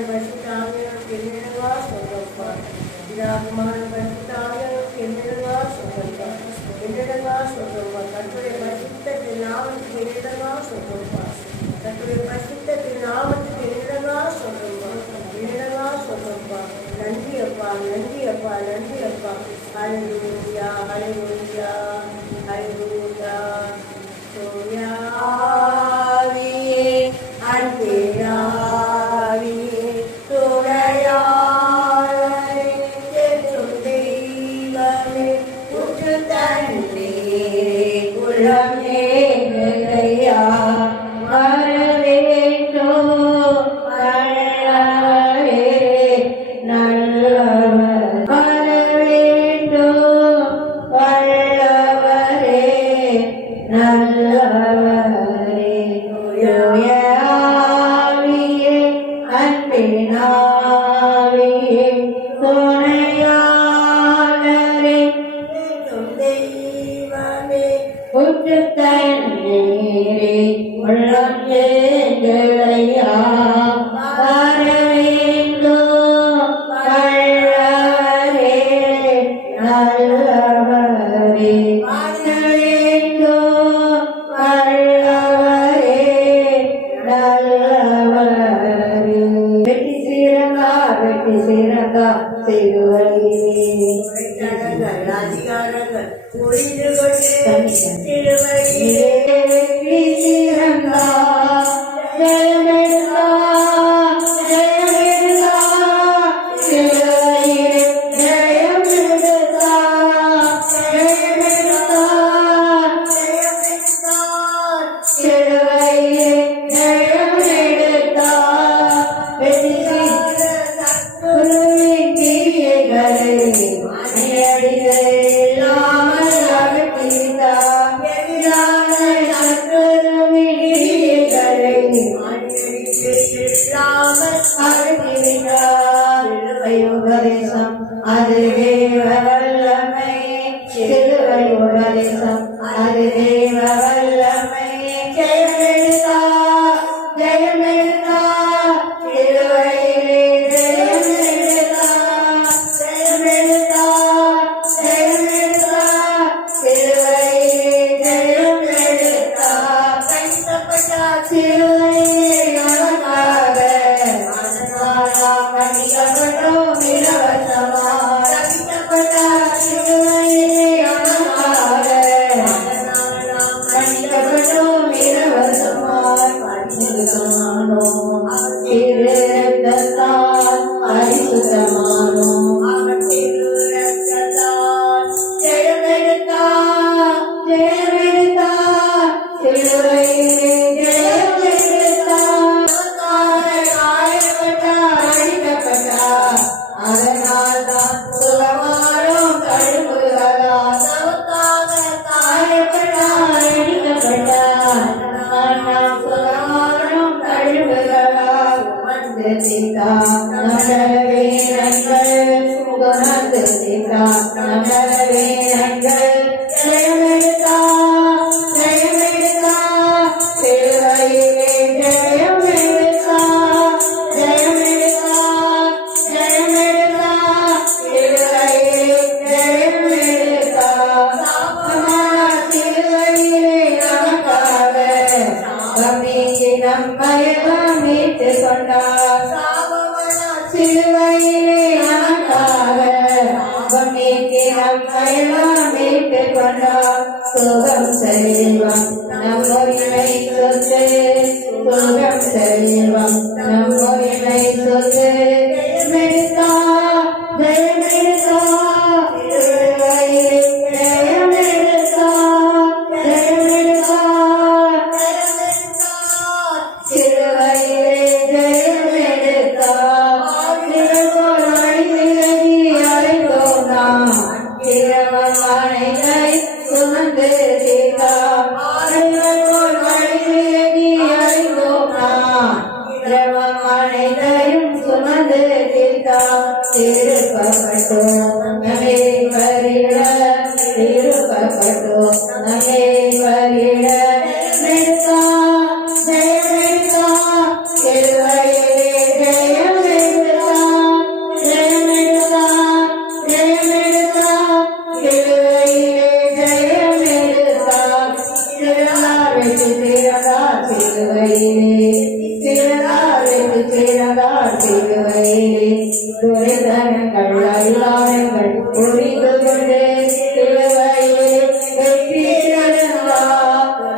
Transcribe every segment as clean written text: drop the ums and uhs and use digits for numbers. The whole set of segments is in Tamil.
Jai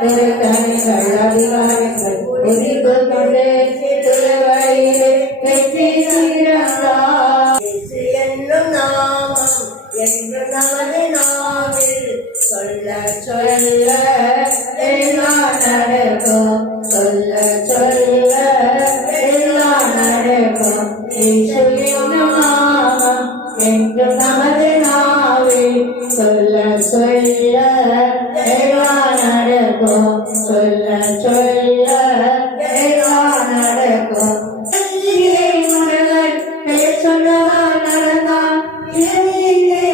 திருத்தணிகள் அதிகாரங்கள் உதிப்பு கொண்டு திருவழியிலே வெற்றி சீரந்தார். என்னும் நாமம் என்று நமது நாவில் சொல்ல சொல்ல எல்லாம் நடக்கும், சொல்ல சொல்ல எல்லாம் நடக்கும். இயேசுவின் நாமம் என்று நமது நாவில் சொல்ல சொல்ல எல்லாம் நடக்கும், சொல்ல சொல்ல எல்லாம் நடக்கும். முருகன் பேர் சொன்னதால் நடந்தான்,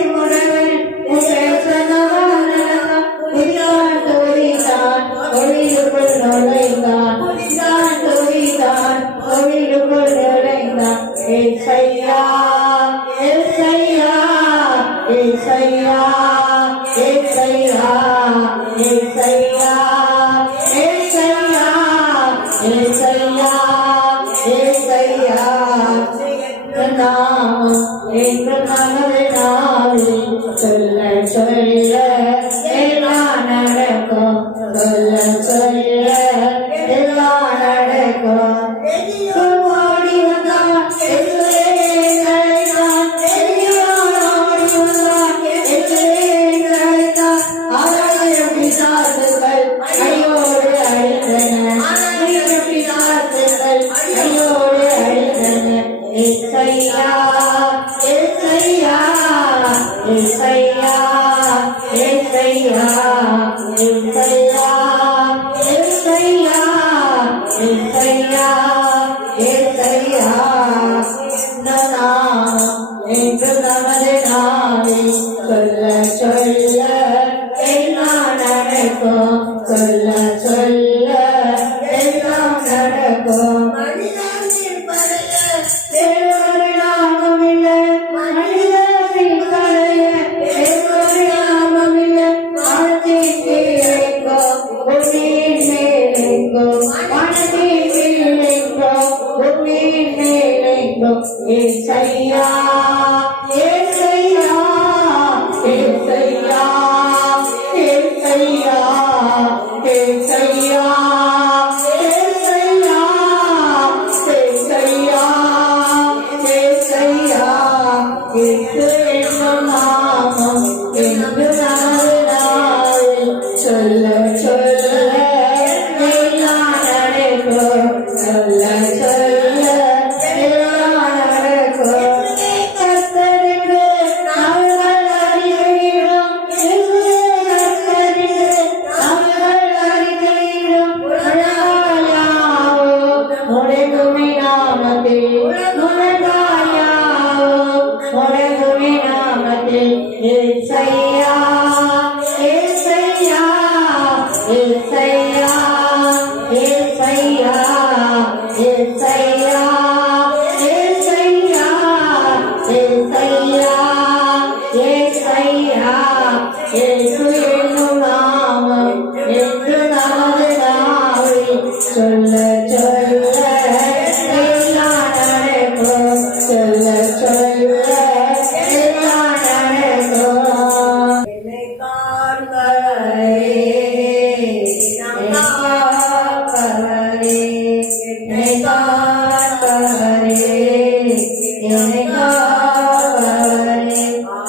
முருகன் பேர் சொன்னதால் நடந்தான். புதிதான் துதித்தான் ஒளியுக்குள் நுழைந்தான், புதிதான் துதித்தான் ஒளியுக்குள் நுழைந்தான். ஏசையா ஏசையா ஏசையா ஏசையா ஏசையா ஏசையா ஏசையா ஏசையா நாமம் என்று நமது நாவில் சொல்ல சொல்ல எல்லாம் நடக்கும், சொல்ல சொல்ல எல்லாம் நடக்கும். ஓடி வந்தான் ஆயிரம் பிசாசுகள் அடியோடு அழிந்தன, ஆயிரம் பிசாசுகள் அடியோடு அழிந்தன. ஏசையா ஏசையா ஏசையா ஏசையா ஏசையா ஏசையா ஏசையா ஏசையா நாமம் என்று நமது நாவில் சொல்ல சொல்ல எல்லாம் நடக்கும், சொல்ல சொல்ல எல்லாம் நடக்கும். வேறொரு நாமம் இல்லை மனிதரின் கலைய, வேறொரு நாமம் இல்லை மனத்தின் கீழெங்கோ, பூமியின் மேலெங்கோ, மனத்தின் கீழெங்கோ, பூமியின் மேலெங்கோ. ஏசையா ஏசையா ஏசையா ஏசையா ஏசையா ஏசையா ஏசையா ஏசையா. இயேசு என்னும் நாமம் என்று நமது நாவில் சொல்ல சொல்ல எல்லாம் நடக்கும், சொல்ல சொல்ல எல்லாம் நடக்கும். கர்த்தருக்கு நாங்கள் அறிக்கையிடும், கர்த்தருக்கு நாங்கள் அறிக்கையிடும். முழங்காயாவோ முழங்குமே நாமத்தில், முழங்காயாவோ முழங்குமே நாமத்தில். ஏசையா ஏசையா ஏசையா ஏசையா ஏசையா ஏசையா ஏசையா ஏசையா. இயேசு என்னும் நாமம் என்று நமது நாவில் சொல்ல சொல்ல எல்லாம் நடக்கும், சொல்ல சொல்ல எல்லாம் நடக்கும். என்னை காண்பவரே காப்பவரே என்னை காப்பவரே என்னை காப்பவரே.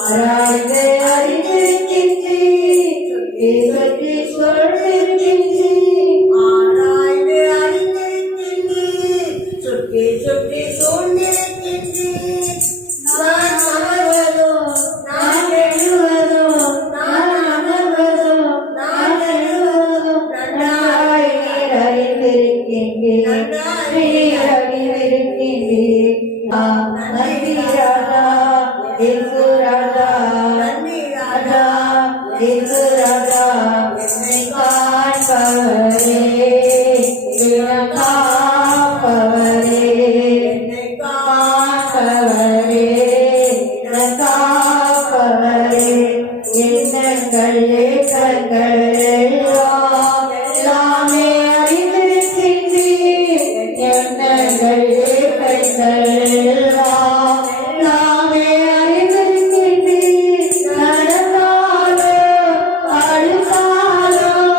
ஆராய்ந்து அறிந்திருக்கின்றீர், சுற்றி சொல்லிருக்கின்றீர். ஆராய்ந்து அறிந்திருக்கின்றீர், சுற்றி சுற்றி சூழ்ந்திருக்கின்றீர். நான் அமர்வதோ நான் எழுவதோ, நான் அமர்வதோ நான் எழுவதோ நன்றாய் நீர் அறிந்திருக்கின்றீர், நீர் அறிந்திருக்கின்றீர். நன்றி ராஜா இயேசு ராஜா, நன்றி ராஜா இயேசு ராஜா. என்னை காண்பவரே என்னை காப்பவரே, என்னை காப்பவரே என்னை காப்பவரே. எண்ணங்கள் ஏற்றங்கள் எல்லாம் எல்லாமே அறிந்திருக்கின்றீர். எண்ணங்கள் ஏற்றங்கள் எல்லாம் எல்லாமே அறிந்திருக்கின்றீர். நடந்தாலும் அழுத்தாலும்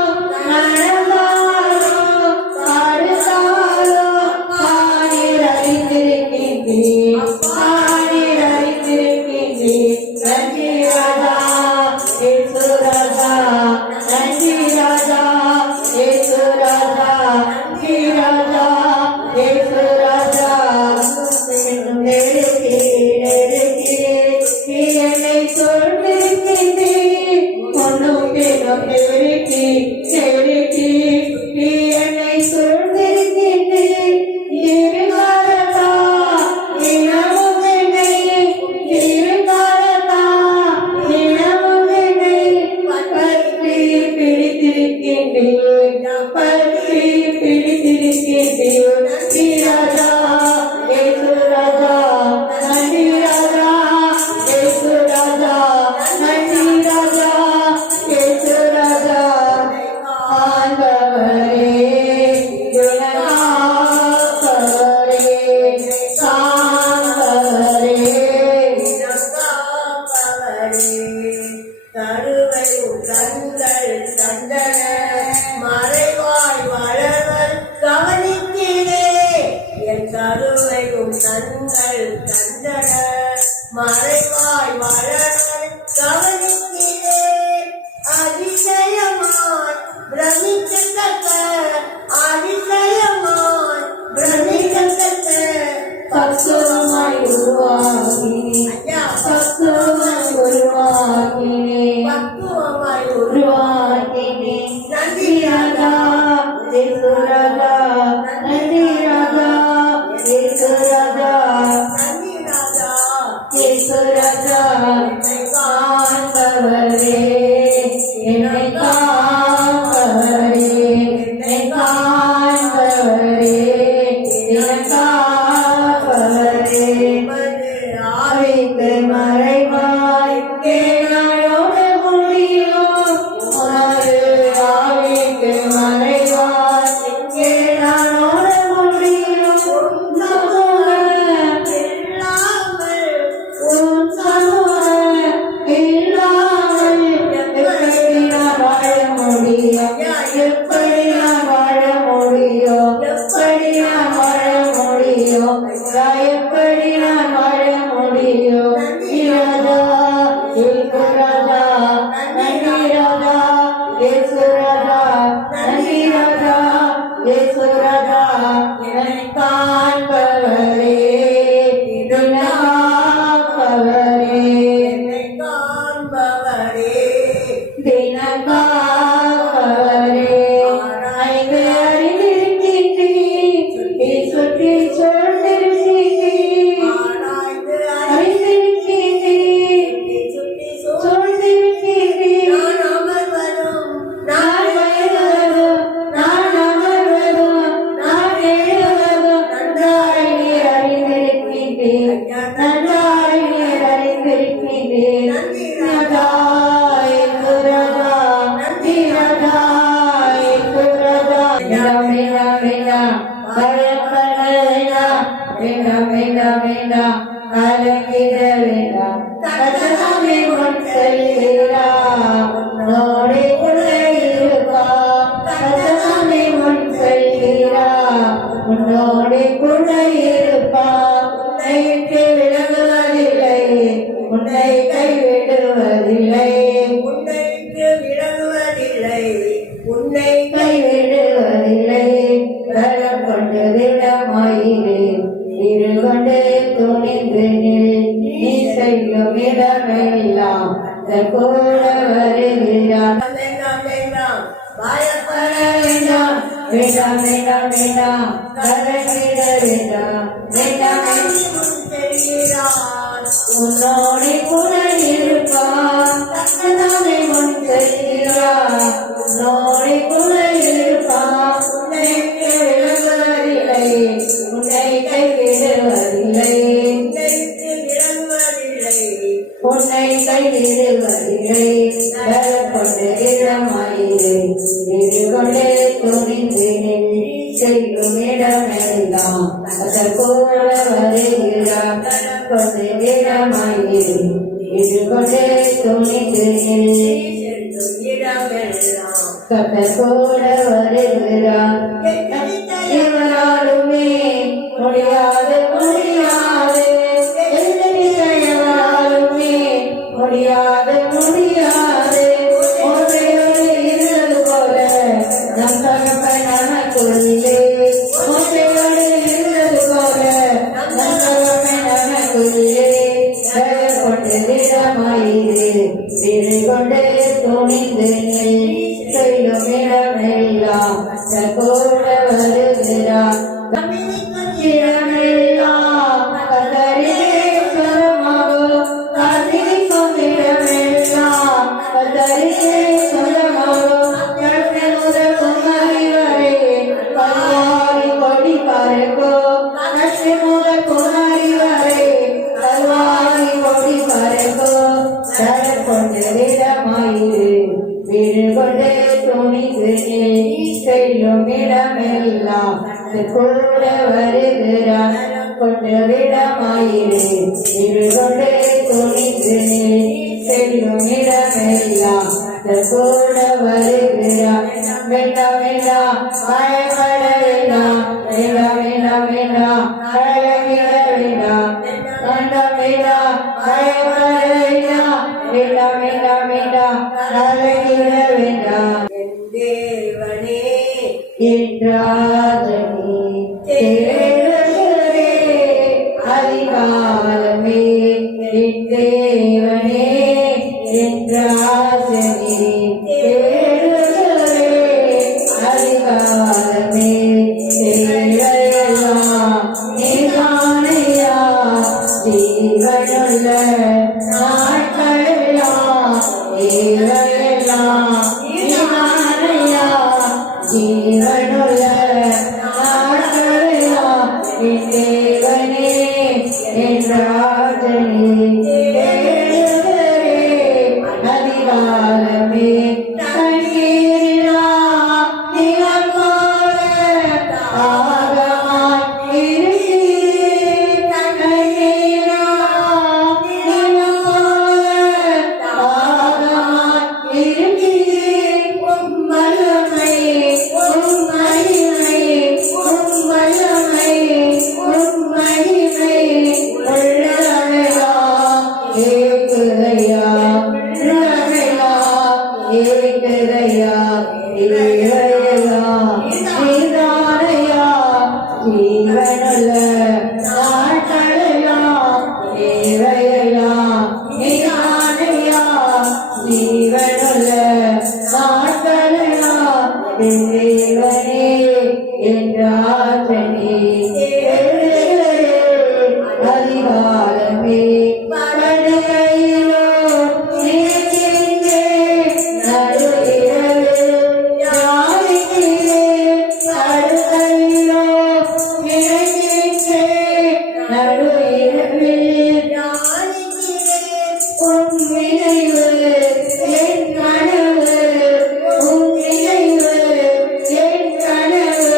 எப்படி நான் வாழ முடியும் எப்படி நான் வாழ முடியும் எப்படி நான் வாழ முடியும் ராஜா இயேசு ராஜா நன்றி ராஜா இயேசு ராஜா நன்றி ராஜா இயேசு ராஜா என்னை காண்பவரே என்னை காப்பவரே என்னை காண்பவரே தினம் காப்பவரே ஐந்து அறிந்திருக்கின்றேன் சுற்றி சொல்லிருக்கின்றேன் ஆராய்ந்து அறிந்திருக்கின்றேன் சுற்றி சொல்லிருக்கின்றேன் நான் அமர்வதும் நான் வருவதும் நான் அமர்வதும் நான் எழுவதும் நன்றாய் நீர் அறிந்திருக்கின்றேன் நன்றாய் நீர் அறிந்திருக்கின்றேன் ராஜா இயேசு ராஜா நன்றி ராஜா இயேசு ராஜா வேண்டாம் வேண்டாம் பயப்பட வேண்டாம் வேண்டாம் வேண்டாம் வேண்டாம் கலங்கிட வேண்டாம் கர்த்தரே முன் செல்கிறார் உன்னோடே கூட இருப்பார் கர்த்தரே முன் செல்கிறார் உன்னோடே கூட இருப்பார் உன்னை விட்டு விலகுவதில்லை உன்னை கைவிடுவதில்லை உன்னைக்கு விலகுவதில்லை உன்னை கைவிடுவதில்லை பலம் கொண்டு திடமாயிரு இருகொண்டு துணிந்து நில் நீ செய்யும் இடமெல்லாம் கூட வருகிறார் வேண்டாம் வேண்டாம் பயப்பட வேண்டாம் வேண்டாம் வேண்டாம் வேண்டாம் கலங்கிட வேண்டாம் வேண்டாம் முன் செல்கிறார் உன்னோடு கூட இருப்பார் தக்கதானே முன் செல்கிறார் உன்னோடு கூட இருப்பார் உன்னை விலகுவதில்லை உன்னை கைவிடுவதில்லை உன்னைக்கு விலகுவதில்லை உன்னை கைவிடுவதில்லை பலம் கொண்டு இடமாயிரு இருகொண்டு துணிந்து நில் செய்யும் இடமெல்லாம் அதற்கூட வருகிறார் பலம் கொண்டு இடமாயிரு இருகொண்டு துணிந்து நில் செல்லும் இடமெல்லாம் கத்தோட வருகிறார் எவராலுமே முடியாது முடியாது எவராலுமே முடியாது முடியாது மோசையோடு இருந்தது போல நம் தகப்பன் நமக்குள்ளே மோசையோடு இருந்தது போல நம் தகப்பன் நமக்குள்ளே கொண்டு திடமாயிரு விரை கொண்டு துணிந்து நெல் செய்யும் இடமெல்லாம் கூட வருகிறார் இடமெல்லாம் கதரீஸ்வரமாகும் காத்திருக்கும் இடமெல்லாம் கதரீஸ்வரமாகும் கண்ணை முதல் குமரி வரை கல்வாரி கொடி பறக்கோ கண்ணை முதல் குமரி வரை கல்வாரி கொடி பறக்கோ கொண்டு இடமாயிரு வீடு கொண்டு துணிந்து செய்யும் இடமெல்லாம் கூட வருகிறார் கொண்டு விடமாயிரு வீடு கொண்டு துணிந்து செய்யும் இடமெல்லாம் கூட வருகிறார் வேண்டாம் வேண்டாம் பயப்பட வேண்டாம் வேண்டாம் வேண்டாம் வேண்டாம் கலங்கிட வேண்டாம் வேண்டாம் வேண்டாம் பயப்பட வேண்டாம் வேண்டாம் வேண்டாம் வேண்டாம் கலங்கிட வேண்டாம் என் தேவனே என்றாதனே தேவனே அதிகாலமே என் தேவனே என்றாதனே தேவனே அதிகாலமே தேவையெல்லாம் நீதானையா ஜீவனுள்ள நாட்களெல்லாம் தேவையெல்லாம் நீதானையா ஜீவனுள்ள நாட்களெல்லாம் என் தேவனே என் ராஜனே அதிகாலமே தண்ணீரிலா நிலம் போல தாகமாய் இருக்கிறேன். தண்ணீரிலா நிலம் போல தாகமாய் இருக்கிறேன். உம் வல்லமை இவையெல்லாம் நீதானையா ஜீவனுள்ள நாட்களெல்லாம் இவையெல்லாம் நீதானையா ஜீவனுள்ள நாட்களெல்லாம் தேவனே என்றாசனே அதிகாலமே படுகையிலோ நினைக்கின்றே நடு இரவு யாரிலே படுகையிலோ நினைக்கின்றே நடு இரவில் உன் நினைவு என் கனவு உன் நினைவு என் கனவு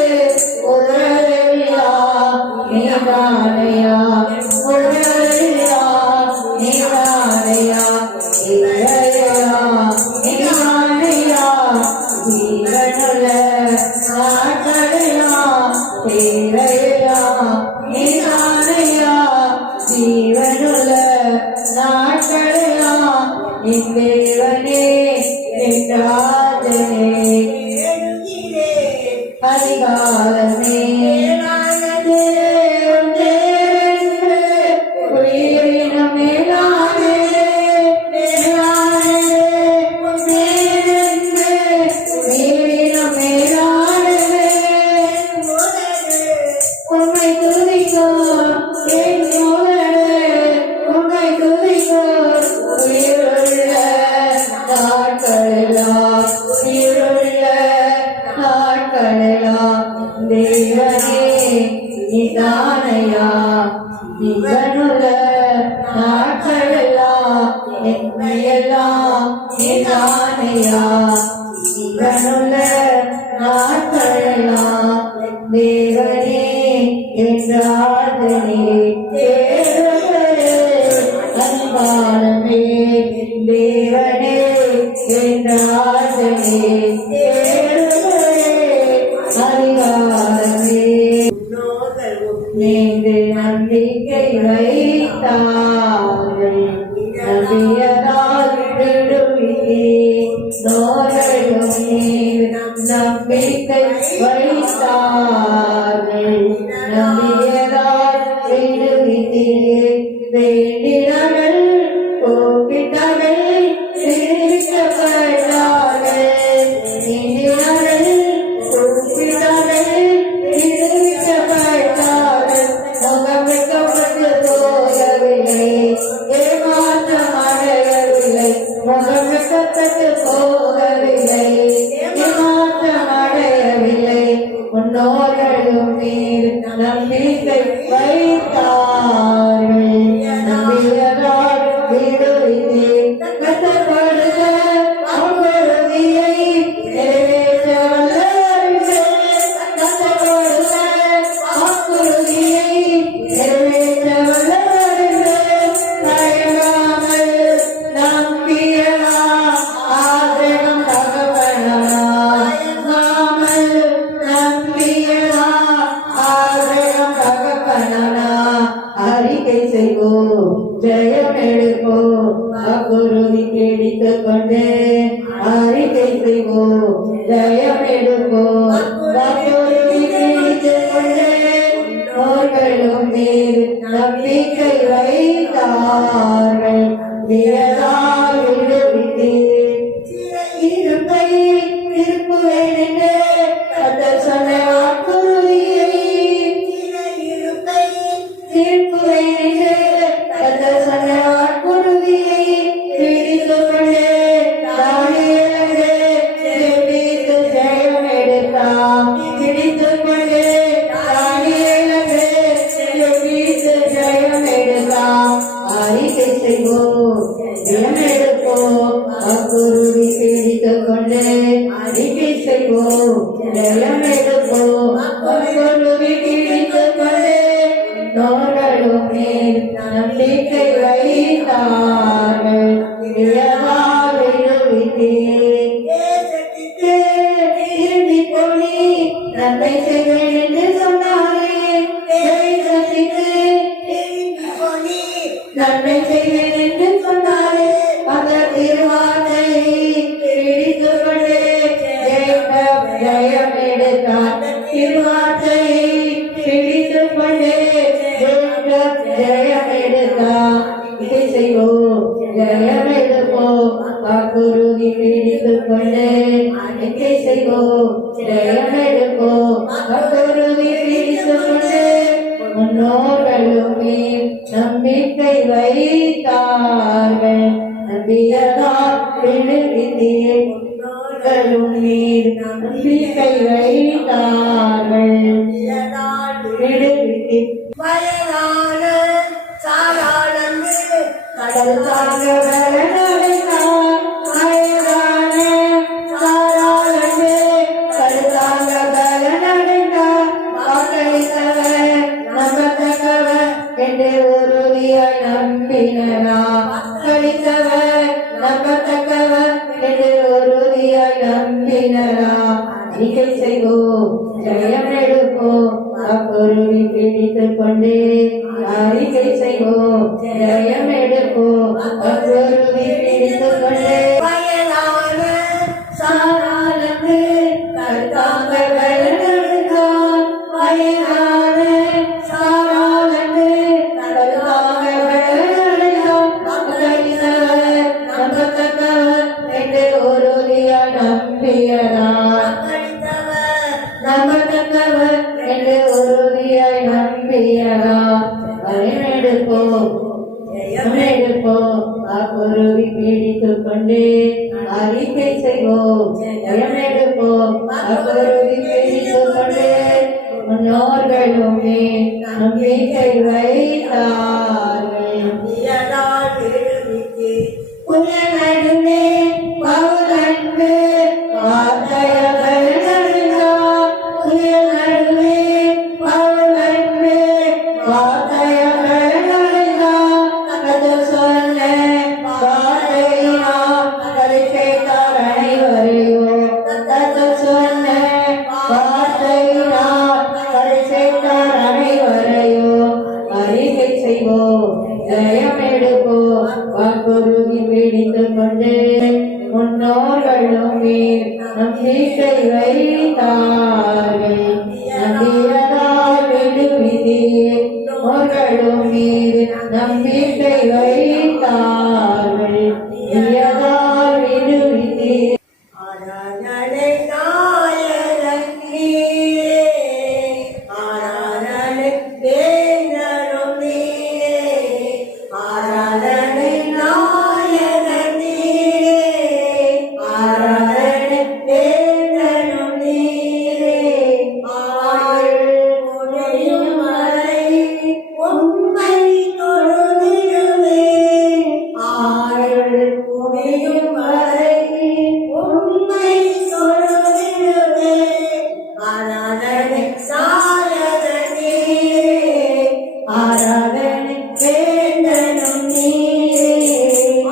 உறவில்லா நீதானையா உறவில்லா நீதானையா இவையா நீதானையா ஜீவனுள்ள நாட்களெல்லாம் தேவையா நீதானையா ஜீவனுள்ள நாட்களெல்லாம் என் தேவனே என்றாதனே அதிகாலமே உயிரினம் மேலானே உயிரினம் மேலானே உம்மை துதிக்கோ என் முதலே உம்மை துதிக்கோ உயிருள்ள நாட்களெல்லாம் உயிருள்ள நாட்களெல்லாம் தேவனே நீதானையா ஜீவனுள்ள நாட்களெல்லாம் என்னையெல்லாம் நீதானையா ஜீவனுள்ள நாட்களெல்லாம் தேவனே என்றாதனே தேவனே அன்பானமே தேவனே என்றாதனே தேவனே அதிகாரமே மீது நம்பிக்கை வைத்தார்கள் நம்பியதால் விடுவித்தே நோரையும் மீது நம்பிக்கை வைத்தார்கள் நம்பியதால் விடுவித்தே வேண்டினர்கள் கூப்பிட்டார்கள் சிரிக்கப்பட்டார்கள் வேண்டினர்கள் கூப்பிட்டார்கள் சிரிக்கப்பட்டார்கள் முகம் வைக்கப்பட்டு போகவில்லை ஏமாற்றம் அடையவில்லை முகம் வைக்கப்பட்டு போகவில்லை ஏமாற்றம் அடையவில்லை முன்னோர்களும் மீது நம்பிக்கை வைத்தார்கள் நம்பியதால் விடுவித்தே கட்டப்படுக அவ்வொருதியை நிறைவேற்ற வல்லவரே கட்டப்படுக அக்குறுதியை நிறைவேற்ற வல்லவரே தயங்காமல் நம்பியதா ஆதரகம் தகவலா நாமல் நம்பியதா ஆதரகம் தகவலா அறிக்கை செய்வோம் ஜெயம் எடுப்போம் அக்குருதி பிடித்துக் கொண்டு அறிக்கை செய்வோம் ஜெயம் எடுப்போம் அக்குருதி பிடித்துக் கொண்டு நோய்களும் மீது நம்பிக்கை வைத்தார்கள் வியதால் விடுவித்தே இருப்பை திருப்புவேன் என்று கர்த்தர் சொன்ன வாக்குறுதியை திருப்புவேன் என்று கர்த்தர் சொன்ன வாக்குறுதியை பிடித்துக் கொண்டு தானியேலு ஜெபித்து ஜெயம் எடுத்தான் பிடித்துக் கொண்டு தானியேலு ஜெபித்து ஜெயம் எடுத்தான் அறிக்கை செய்வோம் ஜெயம் எடுப்போம் அக்குருதி பிடித்துக் கொண்டு அறிக்கை செய்வோம் ஜெயம் எடுப்போம் அக்குருதி பிடித்துக் கொண்டு நோர்களும் மேல் நம்பிக்கை வைத்தார்கள் வியதால் விடுவித்தே திரும்பி போனி நன்மை செய்வேன் என்று சொன்னாரே தேசத்திற்கு நன்மை செய்வேன் என்று சொன்னாரே அந்த திருவார்த்தையை பிடித்துக் கொண்டு ஜெயமெடுப்போ மற்றொருவி பிடித்துக் கொண்டு முன்னோர்களுமே நம்பிக்கை வைத்தார்கள் நம்பியதால் விடுவித்தீர் முன்னோர்களும் நீர் நம்பிக்கை வைத்தார்கள் விடுவித்தீர் வயதான சாராளந்து கடல் தாங்க நடந்தார் வயதான சாராளந்து கடல் தாங்க நடந்தார் வாக்களித்தவர் நம்பத்தக்கவர் என்று உறுதியாய் நம்பினரா வாக்களித்தவர் நம்பத்தக்கவர் என்று உறுதியாய் நம்பினரா அறிக்கை செய்வோம் ஜெயம் எடுப்போம் அப்பொருளை பிடித்துக் கொண்டு அறிக்கை செய்வோம் ஜெயம் எடுப்போம் அப்பொருளை பிடித்துக் கொண்டு வயதான சாராளந்து கர்த்தாங்க நடந்தார் வயதான சாராளந்து கர்த்தாங்க நடந்தார் வாக்களித்தவர் நம்பத்தக்கவர் என்று உறுதியாய் நம்பியரார் நம்பத்தக்கவர் என்று உறுதியாய் நம்பியரார் எடுப்போம் எடுப்போம் அப்பொருளை பீடித்துக் கொண்டு அறிக்கை செய்வோம் எடுப்போம் அப்பொருளை பீடித்துக் கொண்டு முன்னோர்களுமே நம்பிக்கை வைத்தார்கள் புயலடுமே பவுலன்பு வார்த்தையவர் நடந்தார் புயலடுமே பவுலன்பு வார்த்தையவர் நடந்தார் கதை சொன்ன வார்த்தையினால் கதை கேட்டார் அனைவரையோ கதை சொன்ன வார்த்தையினால் கதை கேட்டார் அனைவரையோ அறிக்கை செய்வோம் ஜெயம் எடுப்போம் வாக்குறுதி பிடித்துக் கொண்டு முன்னோர்களும் நம்பிக்கை வைத்தார்கள் நம்பியதால் விடுவித்தீர் முன்னோர்களும் நம்பிக்கை வைத்தார்கள் நம்பியதால் விடுவித்தீர் ஆராதனை நாயகன் நீரே ஆராதனை வேந்தரும் நீரே ஆராதனை நாயகன் நீரே ஆராதனை வேந்தரும் நீரே ஆயுள் முடியும் வரை உம்மை தொழுதிடுவே ஆயுள் முடியும் வரை உம்மை தொழுதிடுவே ஆராதனை சாயகன் நீரே ஆராதனை வேந்தனும் நீரே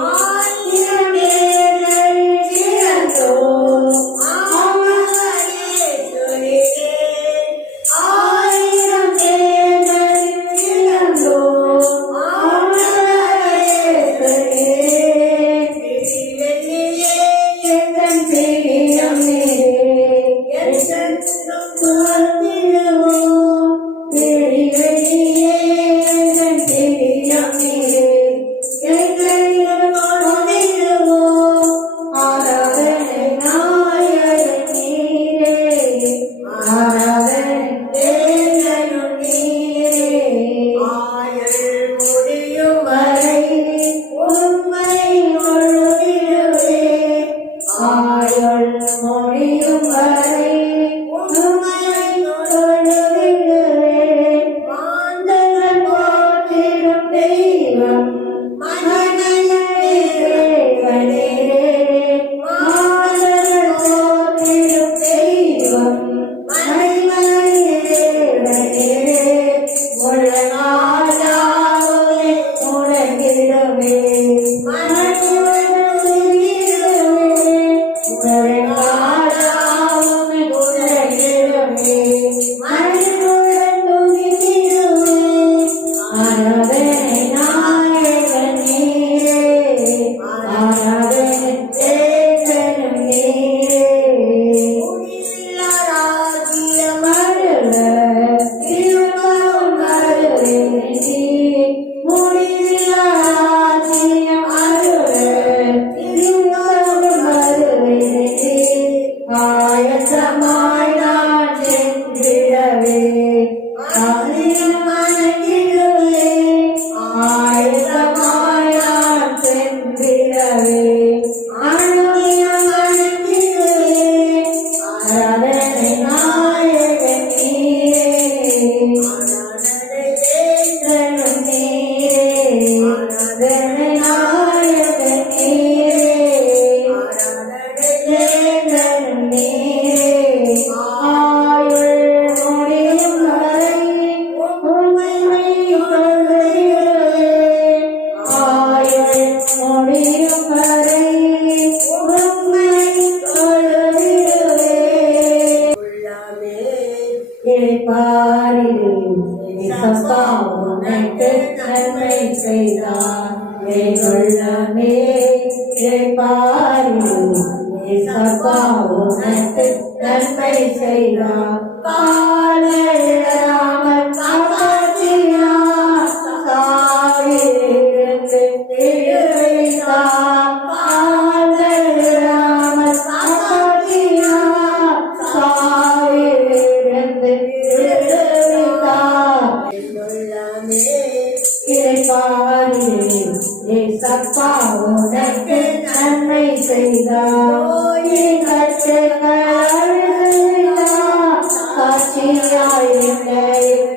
ஆயிரம் வேந்தன் சிறந்தோ ஆமலையே துணிவே ஆயிரம் வேந்தன் சிறந்தோ ஆமலையே துணிவே வெள்ளியே எந்தன் பிரியம் நீரே எந்தன் துவத்திடுவோம் வெளியே எந்தன் பிரியம் நீரே எங்களையும் தொழுதிடுவோம் ஆராதனை நாயகன் நீரே ஆராதனை வேந்தனும் நீரே ஆயுள் முடியும் வரை உம்மை தொழுதிடுவே ஆயுள் முடியும் வரை உம்மை தொழுதிடுவே மாந்தர்கள் போற்றிடும் தெய்வம் மனிதனே தேவனே மாந்தர்கள் போற்றிடும் தெய்வம் மனிதனே நாயகன் நீரே தேற்றனும் நீரே நாயகன் நீரே தேற்றனும் நீரே ஆயுள் முடியும் வரை உம்மை கொள்ளுகிறே ஆயுள் முடியும் வரை உம்மை கொள்ளுகிறே இழைப்பாரிலே சப்பா உனக்கு நன்மை செய்தார் உள்ளமே இழைப்பாரிலே சப்பா உனக்கு நன்மை செய்தார் காலையிடாமல் காப்பாற்றினார் சாவிலிருந்து விடுவித்தார் காலையிடாமல் காப்பாற்றினார் சாவிலிருந்து விடுவித்தார் இறைபாரிலே சப்பா உனக்கு நன்மை செய்தார் சாட்சியாய் என்னை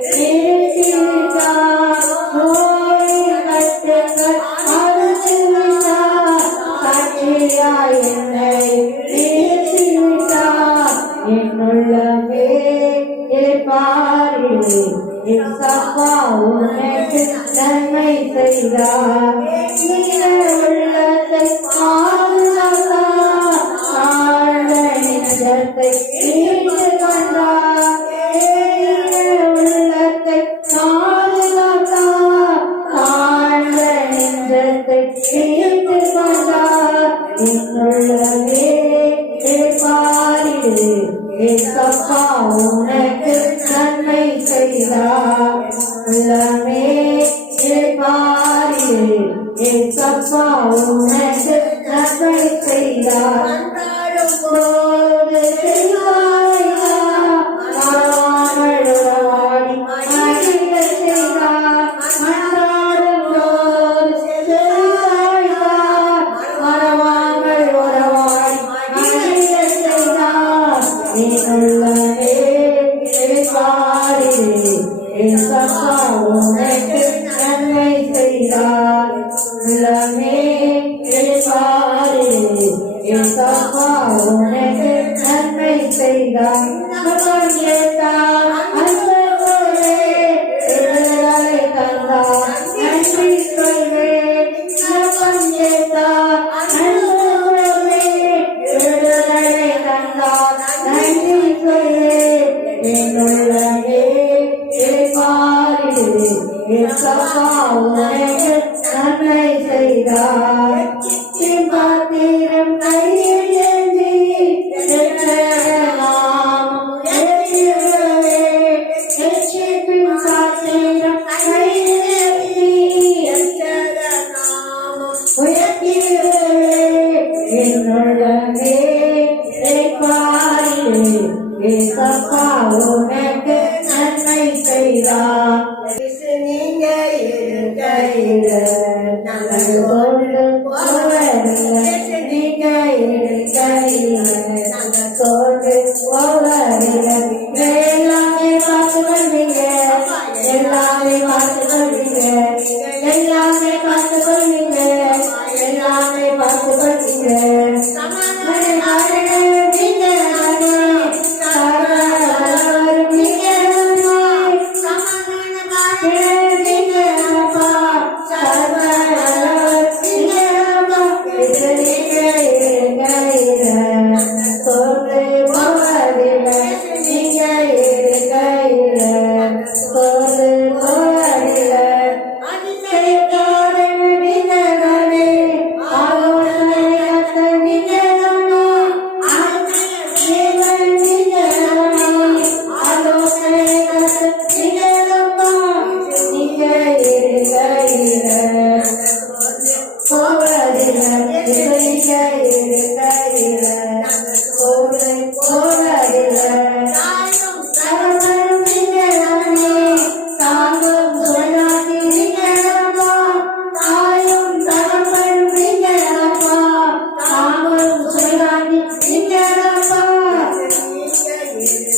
நிறுத்திவிட்டார் நோயின் கட்டுகள் அறுத்துவிட்டார் சாட்சியாய் என்னை நிறுத்திவிட்டார் என்னுள்ளமே இருப்பாரிலே சப்பா உனக்கு நன்மை செய்தார் உள்ளத்தை பாதுகாத்தார் ஆழ்ந்த நெஞ்சத்தை மீட்டு கொண்டார் உள்ளத்தை பாதுகாத்தார் ஆழ்ந்த நெஞ்சத்தை மீட்டு கொண்டார் என்னுள்ளமே இருப்பாரிலே சப்பா உனக்கு நன்மை செய்தார் உள்ளமே இருப்பாரிலே சப்பா உனக்கு நன்மை செய்தார் போது செய்வாயா மறவாமல் உறவாடி மகிழச் செய்தார் மன்றாடும் போது செய்வாயா மறவாமல் உறவாடி மகிழச் செய்தார் என்னுள்ளமே இருப்பாரிலே சப்பா உனக்கு நன்மை செய்தார் உள்ளமே இருப்பாரிலே சப்பா உனக்கு நன்மை செய்தார் கேட்டார் அன்போரே விடுதலை தந்தார் நன்றி சொல்வேன் கேட்டார் அன்போரே விடுதலை தந்தார் நன்றி சொல்வேன் என்னுள்ளமே இருப்பாரிலே சப்பா உனக்கு நன்மை செய்தார் பாத்திரம் கையில் ஏந்தி நாமம் எதிரவே எச்சிப்பின் பாத்திரம் கையில் ஏந்தி நாமம் உயர்த்திடுவே என்னுள்ளமே இறைப்பாரிலே சப்பா உனக்கு நன்மை செய்தார் நீங்க இருக்கையில நாங்கள் கொண்டு போவதில்லை நீங்க இருக்கையில நாங்கள் கொண்டு போவதில்லை எல்லாமே பார்த்து கொள்வீங்க எல்லாமே பார்த்து கொள்வீங்க எல்லாமே பார்த்து கொள்வீங்க எல்லாமே பார்த்து கொள்வீங்க நீங்க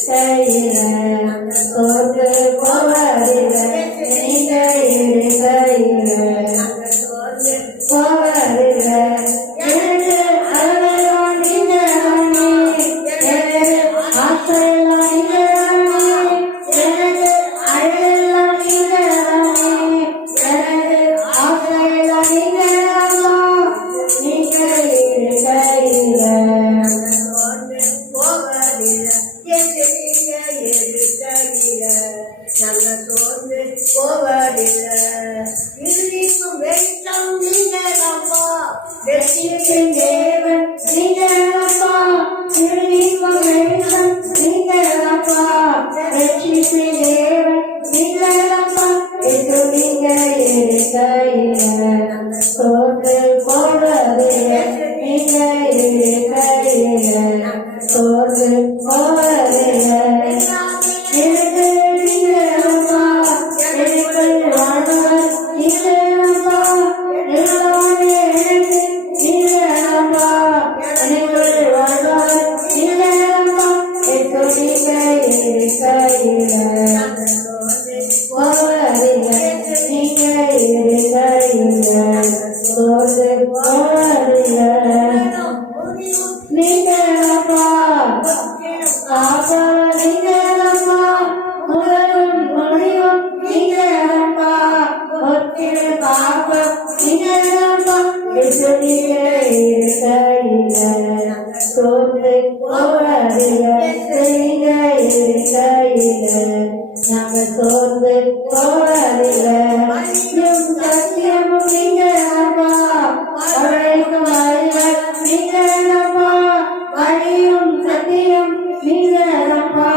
இருக்கையில சோர்ந்து போவதில்லை நீங்க இருக்கையில போவதில்லை எனக்கு அழகெல்லாம் நீங்க தானே எனக்கு ஆசையெல்லாம் நீங்க தானே எனக்கு அழகெல்லாம் நீங்க தானே எனக்கு ஆசையெல்லாம் நீங்க தானா நீங்க இருக்கையில நல்ல தோன்று போவதில்லை இருளிக்கும் வெளிச்சம் நீங்களப்பா வெற்றியின் தேவன் நீங்களப்பா இருளிக்கும் வெளிச்சம் நீங்களப்பா ரட்சிப்பின் தேவன் நீங்களப்பா இது நீங்க இருக்கையில சோர்ந்து போவதில்லை நீங்க இருக்கையில சோர்ந்து போவதில்லை எனக்கு நீங்களப்பா எனக்கு வாழ்வார் நீங்களப்பா எல்லாமே எனக்கு நீங்களப்பா எனக்கு வாழ்வார் நீங்களப்பா எனக்கு நீங்க இருக்கையில போவதில்லை நீங்க இருக்கையில சோர்ந்து போவதில்லை நீங்களப்பா ஆசா நீங்களப்பா முதலும் முடிவும் நீங்களப்பா ஒத்திர பாப்பம் நீங்களப்பா இது நீங்க இருக்கையில சோர்ந்து போவதில்லை நீங்க இருக்கையில நாங்க சோர்ந்து போவதில்லை வழியும் சத்தியமும் நீங்களப்பா வழிக்கும் வழிகள் நீங்களப்பா வழியும் சத்தியம் நீங்களப்பா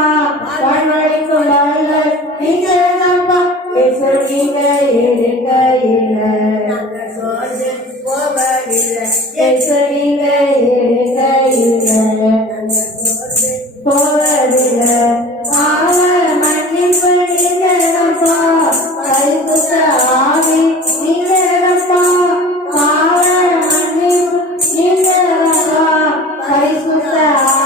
வழிக்கும் வழிகள் நீங்களப்பா நீங்க இருக்கையில போவதில்லை நீங்க இருக்கையில போவதில்லை மன்னிப்பு நீங்களப்பா பரிசுத்த ஆவி நீங்களப்பா மன்னிப்பு நீங்களப்பா பரிசுத்த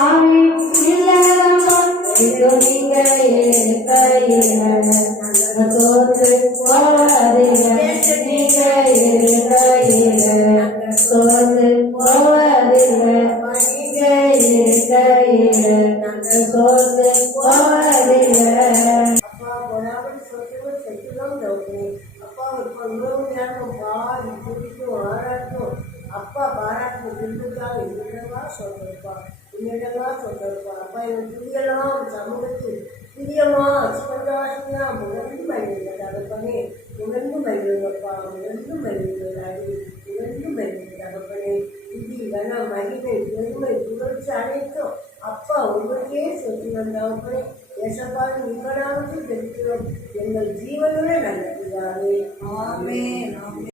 ஆவி நீங்களப்பா இது நீங்க இருக்கையில சோர்ந்து போவதில்லை நீங்க இருக்கையில சோர்ந்து போவதில்லை நீங்க இருக்கையில சோர்ந்து போவதில்லை அப்பா பொறாமல் சொத்தும் செத்துலாம் தோன்றி அப்பா இப்போ இவ்வளவு நேரம் பாடி துடிக்கும் ஆராட்டும் அப்பா பாராட்டும் திரும்பிதான் என்னென்னவா சொல்றப்பா என்னென்னவா சொல்றப்பா அப்பா இவன் துணியெல்லாம் ஒரு சமூகத்தில் பிரியமா ஸ்பந்தாசியா உணர்ந்து மகிழ்ந்தது அதை பண்ணி உணர்ந்து மகிழ்ந்தப்பா உணர்ந்து மகிழ்ந்ததாடி உணர்ந்து மகிழ்ந்தது தகப்பனே இது கன மகிமை பெருமை புகழ்ச்சி அனைத்தும் அப்பா உங்களுக்கே சொல்லி வந்தவங்களே ஏசப்பா நீங்களாவது தெரிவிக்கிறோம் எங்கள் ஜீவனோட நல்லதுதான்